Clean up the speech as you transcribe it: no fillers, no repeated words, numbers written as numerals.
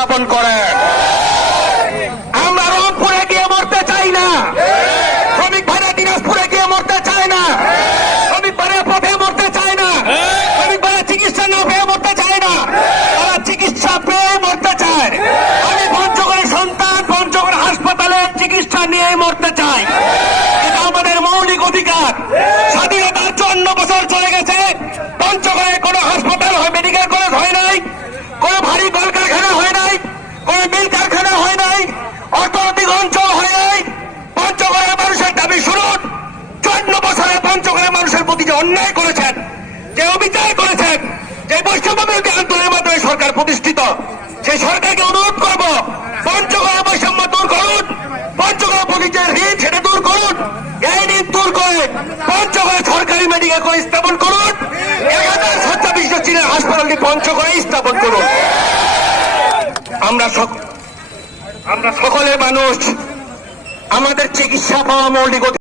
স্থাপন করেন। আমরা রংপুরে গিয়ে মরতে চাই না, শ্রমিক ভাইরা দিনাজপুরে গিয়ে মরতে চায় না, শ্রমিক ভাইরা পথে মরতে চায় না, শ্রমিক ভাইরা চিকিৎসা না পেয়ে মরতে চায় না, তারা চিকিৎসা পেয়ে মরতে চায়। আমি পঞ্চগড়ের সন্তান, পঞ্চগড় হাসপাতালে চিকিৎসা নিয়ে মরতে চাই। এটা আমাদের মৌলিক অধিকার। স্বাধীনতার 54 বছর চলে গেছে, পঞ্চগড়ে কোনো হাসপাতাল হয়, মেডিকেল কলেজ হয় নাই, কোনো ভারী কলকারখানা হয় নাই, কোনো মিল কারখানা হয় নাই, অর্থনৈতিক অঞ্চল হয় নাই। পঞ্চগড়ের মানুষের দাবি শুনুন, 54 বছরে পঞ্চগড়ের মানুষের প্রতি যে অন্যায় করেছেন, যে অবিচার করেছেন, যে বৈষম্য বিরোধী আন্দোলনের মাধ্যমে সরকার প্রতিষ্ঠিত, সেই সরকারকে অনুরোধ করব, পঞ্চগড়ের বৈষম্য দূর করুন, পঞ্চগড়ের প্রতি যে ঋণ সেটা দূর করুন, এই ঋণ দূর করে পঞ্চগড়ে সরকারি মেডিকেল কলেজ স্থাপন করুন, 1000 শয্যা বিশিষ্ট চীনের হাসপাতালটি পঞ্চগড়ে স্থাপন করুন। আমরা সকলে মানুষ, আমাদের চিকিৎসা পাওয়া মৌলিক